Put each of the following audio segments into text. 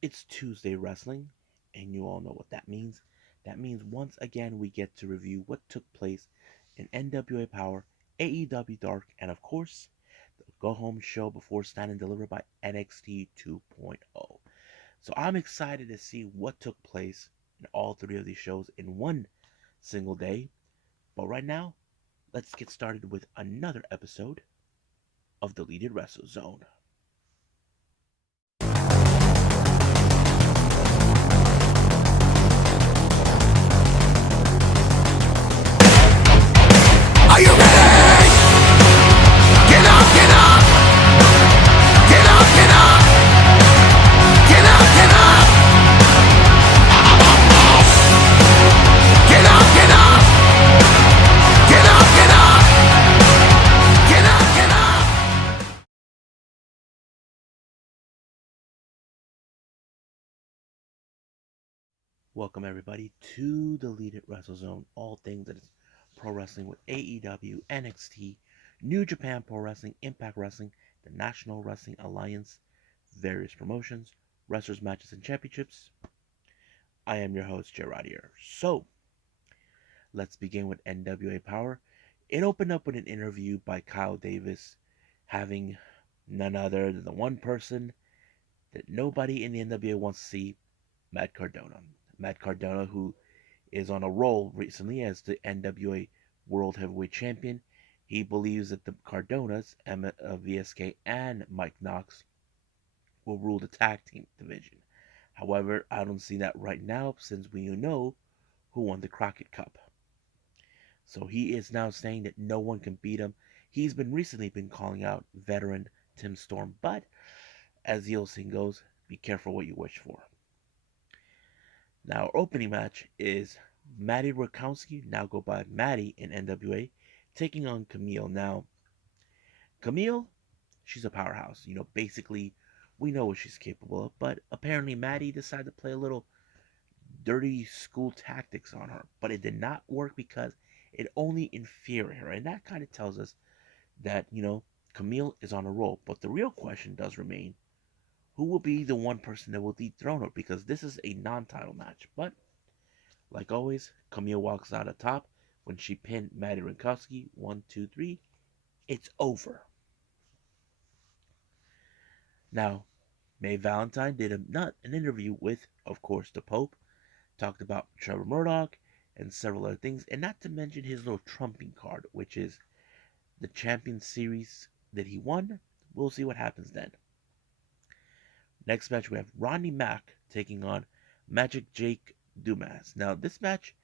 It's Tuesday Wrestling, and you all know what that means. That means once again we get to review what took place in NWA Power, AEW Dark, and of course, the go home show before Stand and Deliver by NXT 2.0. So I'm excited to see what took place in all three of these shows in one single day. But right now, let's get started with another episode of the Deleted Wrestle Zone. Are you ready? Get up, get up! Get up, get up! Get up, get up! Get up, get up! Get up, get up! Get up, get up! Welcome everybody to the Deleted Wrestle Zone, all things that is pro wrestling with AEW, NXT, New Japan Pro Wrestling, Impact Wrestling, the National Wrestling Alliance, various promotions, wrestlers, matches, and championships. I am your host, Gerard here. So, let's begin with NWA Power. It opened up with an interview by Kyle Davis, having none other than the one person that nobody in the NWA wants to see, Matt Cardona. Matt Cardona, who is on a roll recently as the NWA World Heavyweight Champion. He believes that the Cardonas, Emma VSK, and Mike Knox will rule the tag team division. However, I don't see that right now since we know who won the Crockett Cup. So he is now saying that no one can beat him. He's been recently been calling out veteran Tim Storm, but as the old saying goes, be careful what you wish for. Now, our opening match is Maddie Rakowski, now go by Maddie in NWA, taking on Camille. Now, Camille, she's a powerhouse. Basically, we know what she's capable of, but apparently Maddie decided to play a little dirty school tactics on her. But it did not work because it only infuriated her. And that kind of tells us that, Camille is on a roll. But the real question does remain, who will be the one person that will dethrone her? Because this is a non-title match. But like always, Camille walks out on top when she pinned Maddie Rinkowski. 1, 2, 3. It's over. Now, Mae Valentine did an interview with, of course, the Pope. Talked about Trevor Murdoch and several other things. And not to mention his little trumping card, which is the Champion Series that he won. We'll see what happens then. Next match, we have Rodney Mack taking on Magic Jake Dumas. Now, this match,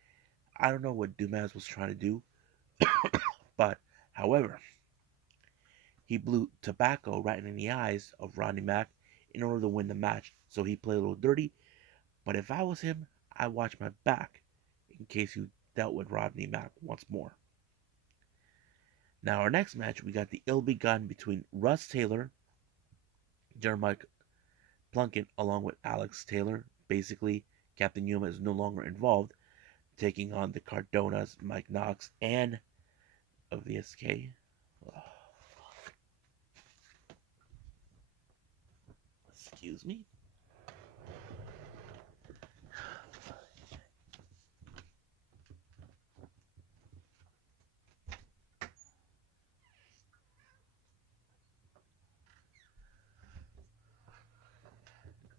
I don't know what Dumas was trying to do, but however, he blew tobacco right in the eyes of Rodney Mack in order to win the match. So he played a little dirty. But if I was him, I'd watch my back in case you dealt with Rodney Mack once more. Now, our next match, we got the ill-begotten between Russ Taylor, Jeremiah Plunkett, along with Alex Taylor. Basically, Captain Yuma is no longer involved, taking on the Cardonas, Mike Knox, and a VSK. Oh, excuse me.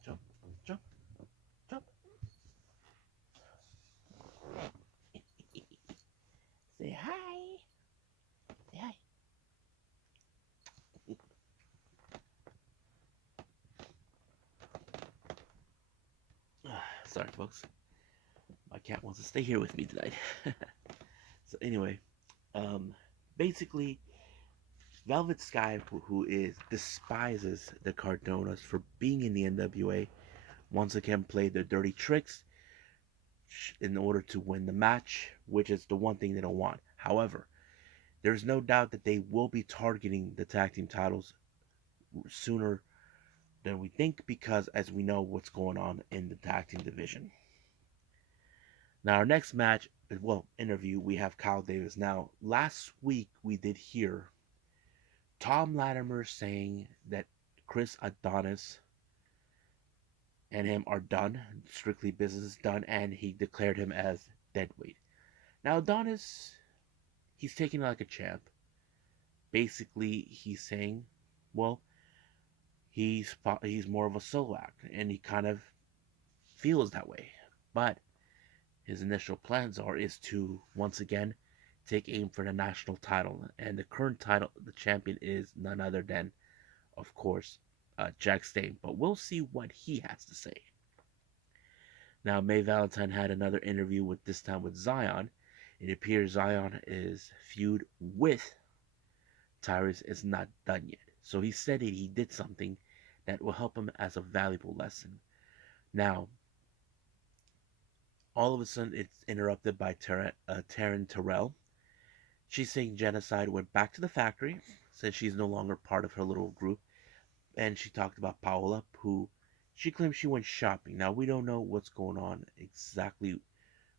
Jump, jump, jump. Say hi. Say hi. Sorry, folks. My cat wants to stay here with me tonight. So anyway, um, basically, Velvet Sky, who is despises the Cardonas for being in the NWA, once again played their dirty tricks in order to win the match, which is the one thing they don't want. However, there's no doubt that they will be targeting the tag team titles sooner than we think because as we know what's going on in the tag team division. Now our next match, well, interview, we have Kyle Davis. Now, last week we did hear Tom Latimer saying that Chris Adonis and him are done. Strictly business done, and he declared him as deadweight. Now Adonis, he's taking it like a champ. Basically, he's saying, well, he's more of a solo act, and he kind of feels that way. But his initial plans is to once again take aim for the national title, and the current title, the champion, is none other than, of course, Jack Stain. But we'll see what he has to say. Now, May Valentine had another interview with this time with Zion. It appears Zion is feud with Tyrus is not done yet. So he said he did something that will help him as a valuable lesson. Now, all of a sudden, it's interrupted by Taryn Terrell. She's saying Genocide went back to the factory, said she's no longer part of her little group, and she talked about Paola, who she claims she went shopping. Now, we don't know what's going on exactly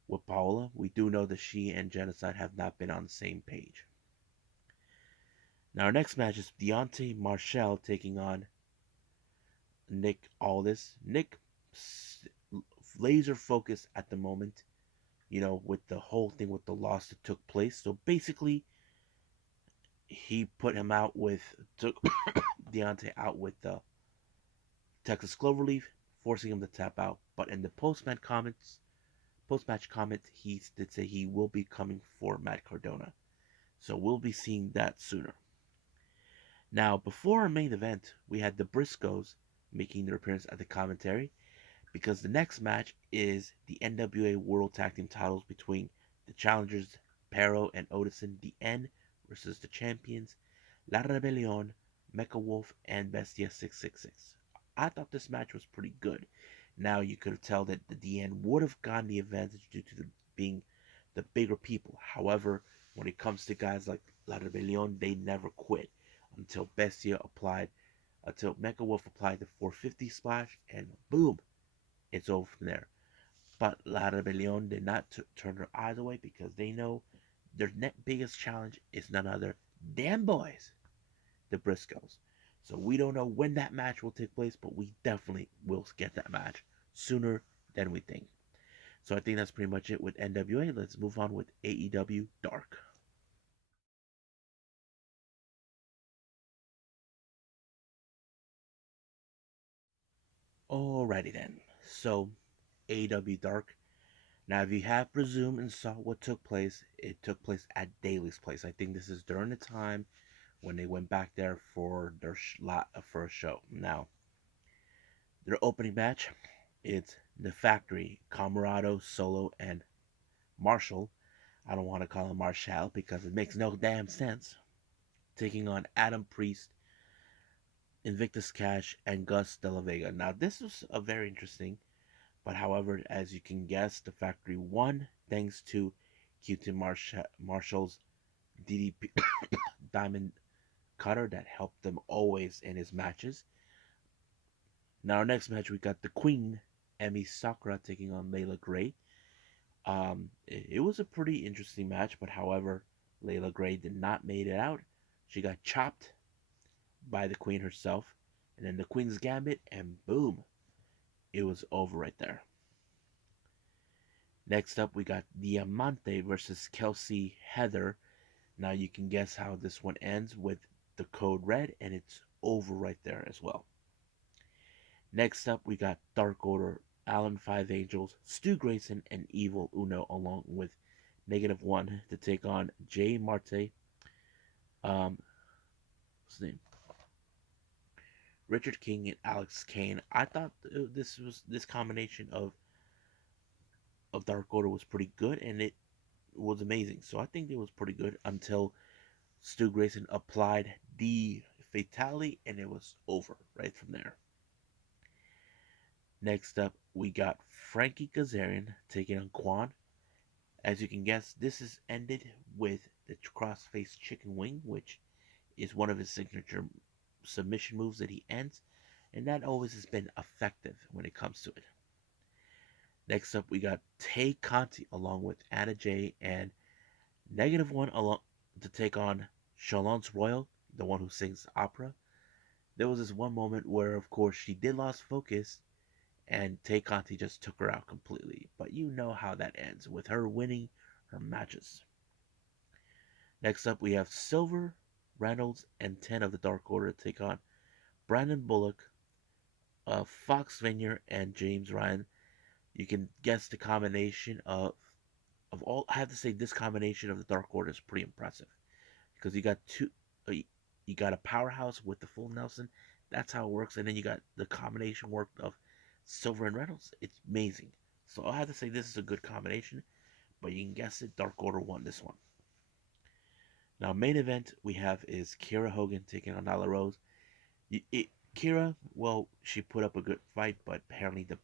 with Paola. We do know that she and Genocide have not been on the same page. Now, our next match is Deontay Marshall taking on Nick Aldis. Nick, laser focused at the moment, with the whole thing with the loss that took place. So basically, he put him out with, took Deontay out with the Texas Cloverleaf, forcing him to tap out. But in the post-match comments, he did say he will be coming for Matt Cardona. So we'll be seeing that sooner. Now, before our main event, we had the Briscoes making their appearance at the commentary, because the next match is the NWA World Tag Team titles between the challengers Pero and Odison, the N versus the champions La Rebellion, Mecha Wolf, and Bestia 666. I thought this match was pretty good. Now you could tell that the DN would have gotten the advantage due to being the bigger people. However, when it comes to guys like La Rebellion, they never quit until Mecha Wolf applied the 450 splash, and boom, it's over from there. But La Rebellion did not turn their eyes away, because they know their biggest challenge is none other than boys, the Briscoes. So we don't know when that match will take place, but we definitely will get that match sooner than we think. So I think that's pretty much it with NWA. Let's move on with AEW Dark. Alrighty then. So AEW Dark. Now, if you have presumed and saw what took place, it took place at Daly's place. I think this is during the time when they went back there for their for a show. Now, their opening match, it's the Factory, Camarado, Solo, and Marshall. I don't want to call him Marshall because it makes no damn sense. Taking on Adam Priest, Invictus Cash, and Gus De La Vega. Now, this was a very interesting, but however, as you can guess, the Factory won thanks to QT Marshall's DDP Diamond Cutter that helped them always in his matches. Now, our next match, we got the Queen, Emi Sakura, taking on Layla Gray. It was a pretty interesting match, but however, Layla Gray did not make it out. She got chopped by the Queen herself, and then the Queen's Gambit, and boom, it was over right there. Next up, we got Diamante versus Kelsey Heather. Now you can guess how this one ends with the code red, and it's over right there as well. Next up, we got Dark Order, Alan Five Angels, Stu Grayson, and Evil Uno, along with -1 to take on Jay Marte. What's his name? Richard King and Alex Kane. I thought this combination of Dark Order was pretty good, and it was amazing. So I think it was pretty good until Stu Grayson applied the fatality, and it was over right from there. Next up, we got Frankie Kazarian taking on Quan. As you can guess, this is ended with the crossface chicken wing, which is one of his signature submission moves that he ends, and that always has been effective when it comes to it. Next up, we got Tay Conti along with Anna Jay and -1 along to take on Chalance Royal, the one who sings opera. There was this one moment where, of course, she did lose focus, and Tay Conti just took her out completely. But you know how that ends with her winning her matches. Next up, we have Silver, Reynolds, and 10 of the Dark Order take on Brandon Bullock, Fox Vineyard, and James Ryan. You can guess the combination of all. I have to say, this combination of the Dark Order is pretty impressive because you got two. You got a powerhouse with the full Nelson. That's how it works, and then you got the combination work of Silver and Reynolds. It's amazing. So I have to say this is a good combination, but you can guess it. Dark Order won this one. Now, main event we have is Kira Hogan taking on Nyla Rose. Kira, well, she put up a good fight, but apparently the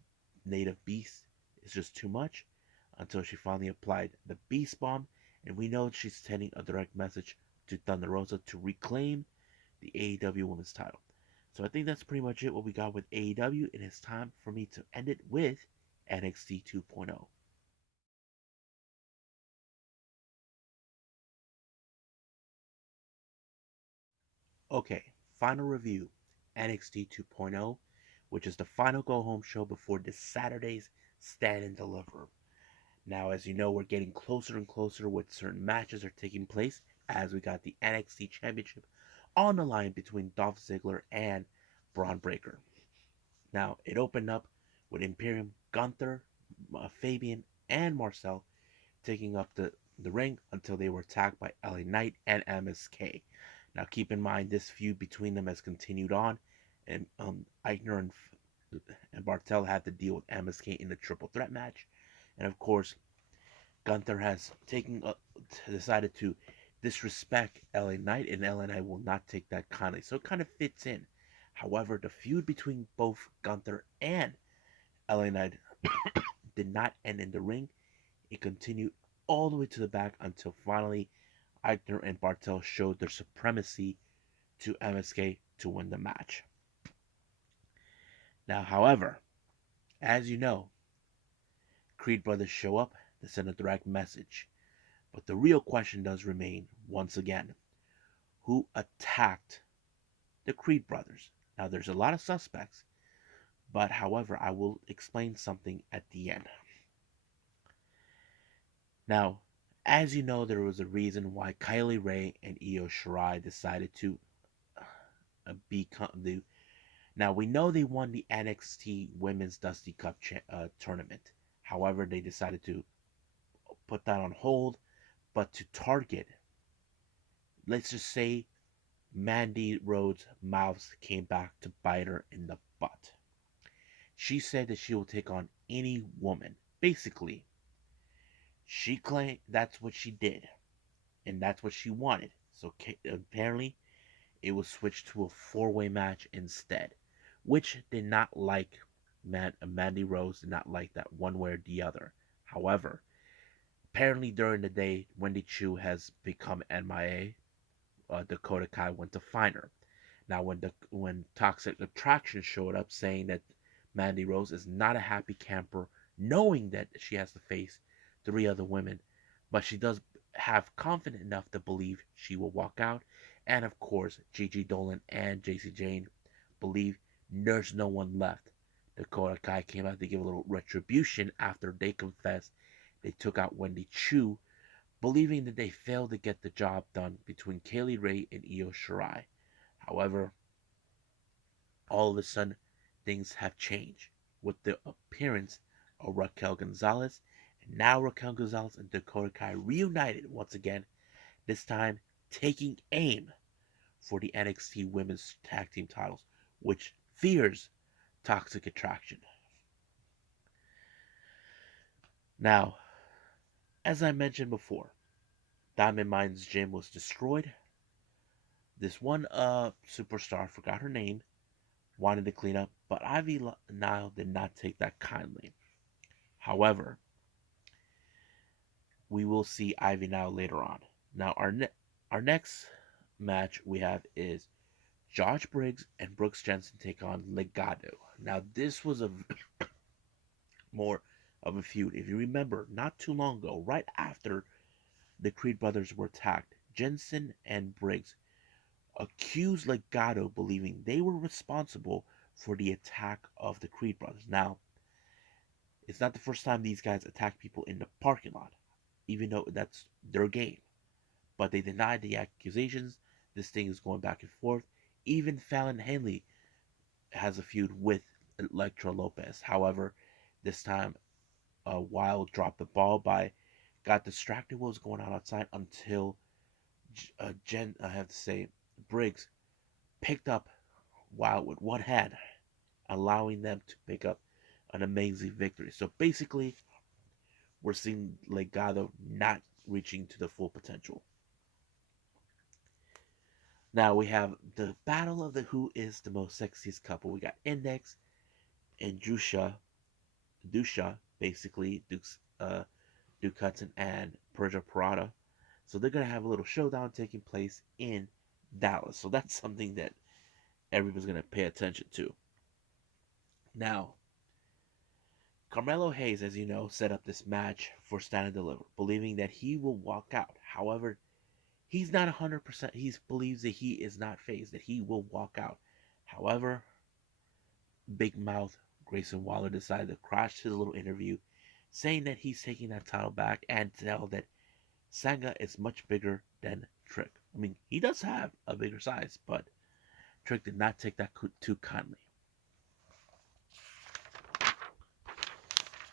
native beast is just too much until she finally applied the beast bomb, and we know she's sending a direct message to Thunder Rosa to reclaim the AEW Women's title. So I think that's pretty much it what we got with AEW, and it's time for me to end it with NXT 2.0. Okay, final review NXT 2.0, which is the final go home show before this Saturday's Stand and Deliver. Now, as you know, we're getting closer and closer with certain matches are taking place as we got the NXT Championship on the line between Dolph Ziggler and Braun Breaker. Now, it opened up with Imperium, Gunther, Fabian, and Marcel taking up the ring until they were attacked by LA Knight and MSK. Now, keep in mind this feud between them has continued on, and Eichner and Bartel had to deal with MSK in the triple threat match, and of course, Gunther has decided to disrespect LA Knight, and LA Knight will not take that kindly. So it kind of fits in. However, the feud between both Gunther and LA Knight did not end in the ring. It continued all the way to the back until finally Eichner and Bartel showed their supremacy to MSK to win the match. Now, however, as you know, Creed brothers show up to send a direct message. But the real question does remain once again, who attacked the Creed brothers? Now, there's a lot of suspects, but however, I will explain something at the end. Now, as you know, there was a reason why Kylie Ray and Io Shirai decided to become the. Now, we know they won the NXT Women's Dusty Cup tournament. However, they decided to put that on hold, but to target, let's just say, Mandy Rhodes' mouth came back to bite her in the butt. She said that she will take on any woman. Basically, she claimed that's what she did, and that's what she wanted. So apparently, it was switched to a four-way match instead, which did not like Mandy Rose did not like that one way or the other. However, apparently during the day, Wendy Chu has become MIA. Dakota Kai went to find her. Now, when Toxic Attraction showed up saying that Mandy Rose is not a happy camper, knowing that she has to face three other women, but she does have confidence enough to believe she will walk out. And of course, Gigi Dolan and JC Jane believe there's no one left. Dakota Kai came out to give a little retribution after they confessed they took out Wendy Chu, believing that they failed to get the job done between Kaylee Ray and Io Shirai. However, all of a sudden, things have changed with the appearance of Raquel Gonzalez. And now Raquel Gonzalez and Dakota Kai reunited once again, this time taking aim for the NXT Women's Tag Team titles, which fears Toxic Attraction. Now, as I mentioned before, Diamond Mine's gym was destroyed. This one superstar, forgot her name, wanted to clean up, but Ivy Nile did not take that kindly. However, we will see Ivy Nile later on. Now, our next match we have is Josh Briggs and Brooks Jensen take on Legado. Now, this was a more of a feud. If you remember, not too long ago, right after the Creed brothers were attacked, Jensen and Briggs accused Legado believing they were responsible for the attack of the Creed brothers. Now, It's not the first time these guys attack people in the parking lot, even though that's their game. But they denied the accusations. This thing is going back and forth. Even Fallon Henley has a feud with Electra Lopez. However, this time Wild dropped the ball by got distracted what was going on outside until I have to say Briggs picked up Wild with one hand, allowing them to pick up an amazing victory. So basically, we're seeing Legado not reaching to the full potential. Now we have the battle of the who is the most sexiest couple. We got Index and Dusha, basically Duke Hudson and Persia Parada. So they're gonna have a little showdown taking place in Dallas. So that's something that everyone's gonna pay attention to. Now, Carmelo Hayes, as you know, set up this match for Stand and Deliver, believing that he will walk out. However, he's not 100%. He believes that he is not phased, that he will walk out. However, Big Mouth Grayson Waller decided to crash his little interview, saying that he's taking that title back and tell that Sanga is much bigger than Trick. I mean, he does have a bigger size, but Trick did not take that too kindly.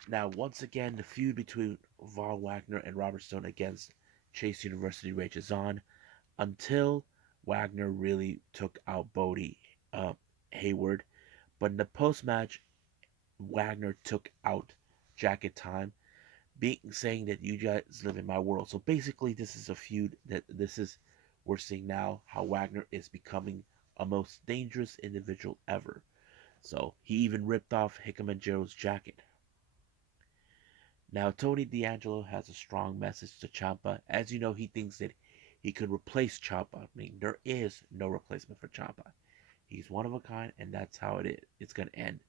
Now, once again, the feud between Von Wagner and Robert Stone against Chase University rages on until Wagner really took out Bodie Hayward. But in the post match, Wagner took out Jacket Time, being saying that you guys live in my world. So basically, this is a feud that we're seeing now how Wagner is becoming a most dangerous individual ever. So he even ripped off Hikamanjiro's jacket. Now Tony D'Angelo has a strong message to Ciampa. As you know, he thinks that he could replace Ciampa. I mean, there is no replacement for Ciampa. He's one of a kind, and that's how it is. It's gonna end.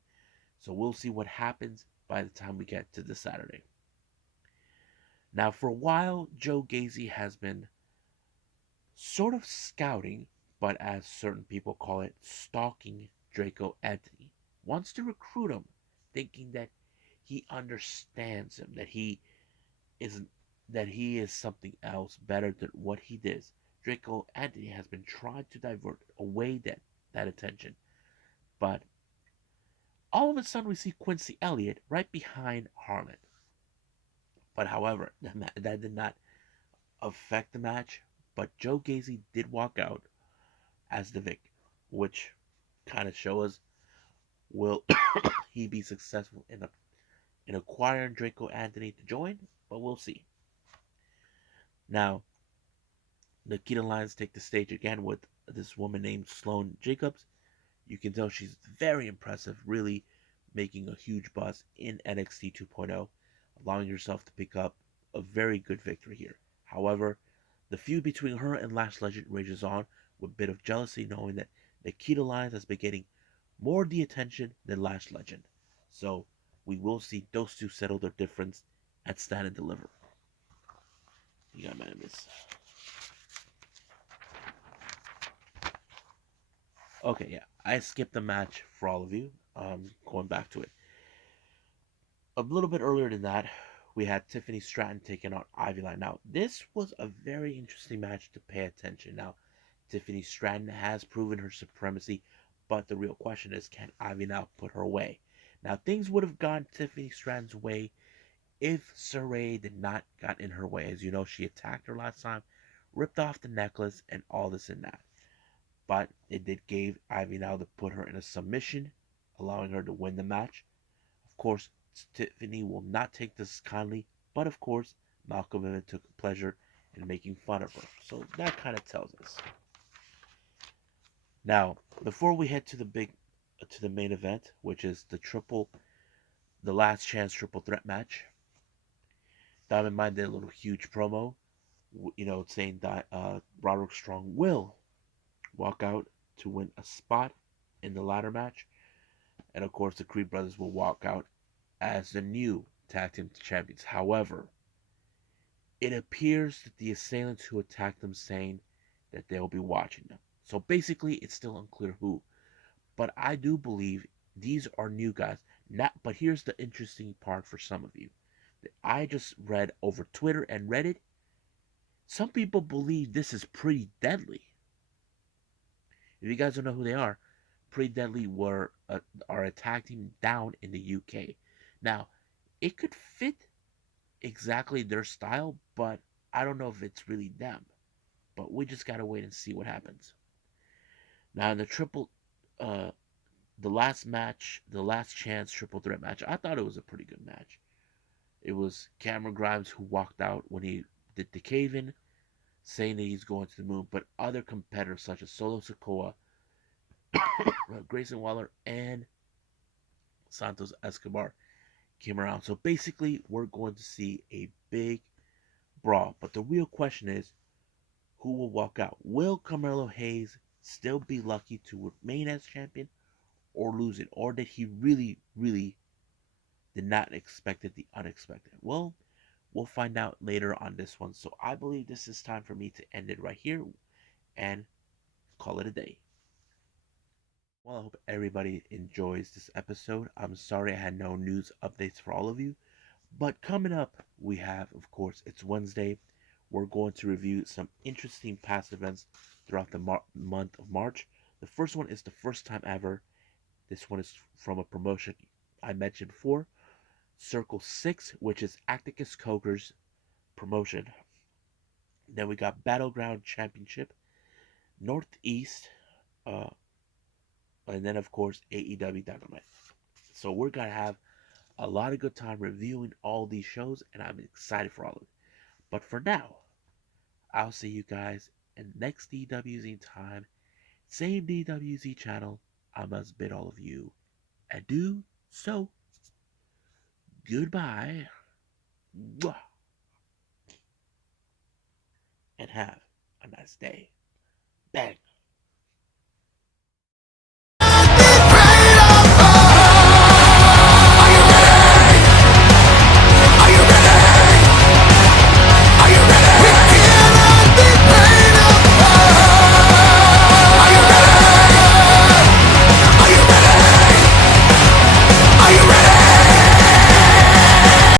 So we'll see what happens by the time we get to this Saturday. Now, for a while, Joe Gacy has been sort of scouting, but as certain people call it, stalking Draco Anthony. Wants to recruit him, thinking that he understands him, isn't that he is something else better than what he did. Draco Anthony has been trying to divert away that attention, but all of a sudden we see Quincy Elliott right behind Harlan. But however, that did not affect the match. But Joe Gacy did walk out as the victor, which kind of shows will he be successful in acquiring Draco Anthony to join, but we'll see. Now, the Keita Lions take the stage again with this woman named Sloane Jacobs. You can tell she's very impressive, really making a huge buzz in NXT 2.0, allowing herself to pick up a very good victory here. However, the feud between her and Lash Legend rages on with a bit of jealousy, knowing that Nikita Lyons has been getting more of the attention than Lash Legend. So we will see those two settle their difference at Stand and Deliver. You got my miss. Okay, yeah, I skipped the match for all of you. Going back to it. A little bit earlier than that, we had Tiffany Stratton taking on Ivy Line. Now, this was a very interesting match to pay attention. Now, Tiffany Stratton has proven her supremacy, but the real question is, can Ivy now put her away? Now, things would have gone Tiffany Stratton's way if Saray did not got in her way. As you know, she attacked her last time, ripped off the necklace, and all this and that. But it did give Ivy now to put her in a submission, allowing her to win the match. Of course, Tiffany will not take this kindly, but of course, Malcolm Evans took pleasure in making fun of her. So that kind of tells us. Now, before we head to the main event, which is the last chance triple threat match, Diamond Mine did a little huge promo, saying that Roderick Strong will walk out to win a spot in the ladder match, and of course, the Creed brothers will walk out as the new tag team champions. However, it appears that the assailants who attacked them saying that they'll be watching them. So basically, it's still unclear who. But I do believe these are new guys. Not, but here's the interesting part for some of you that I just read over Twitter and Reddit. Some people believe this is Pretty Deadly. If you guys don't know who they are, Pretty Deadly are a tag team down in the UK. Now, it could fit exactly their style, but I don't know if it's really them. But we just gotta wait and see what happens. Now in uh, the last match, the last chance triple threat match, I thought it was a pretty good match. It was Cameron Grimes who walked out when he did the cave in, saying that he's going to the moon. But other competitors such as Solo Sikoa, Grayson Waller, and Santos Escobar came around. So basically, we're going to see a big brawl. But the real question is, who will walk out? Will Carmelo Hayes still be lucky to remain as champion or lose it? Or did he really, really did not expect the unexpected? Well, we'll find out later on this one. So I believe this is time for me to end it right here and call it a day. Well, I hope everybody enjoys this episode. I'm sorry I had no news updates for all of you. But coming up, we have, of course, it's Wednesday. We're going to review some interesting past events throughout the month of March. The first one is the first time ever. This one is from a promotion I mentioned before, Circle 6, which is Acticus Coger's promotion. Then we got Battleground Championship, Northeast, uh, and then, of course, AEW Dynamite. So we're going to have a lot of good time reviewing all these shows, and I'm excited for all of it. But for now, I'll see you guys in next DWZ time, same DWZ channel. I must bid all of you adieu. So, goodbye, and have a nice day. Bang.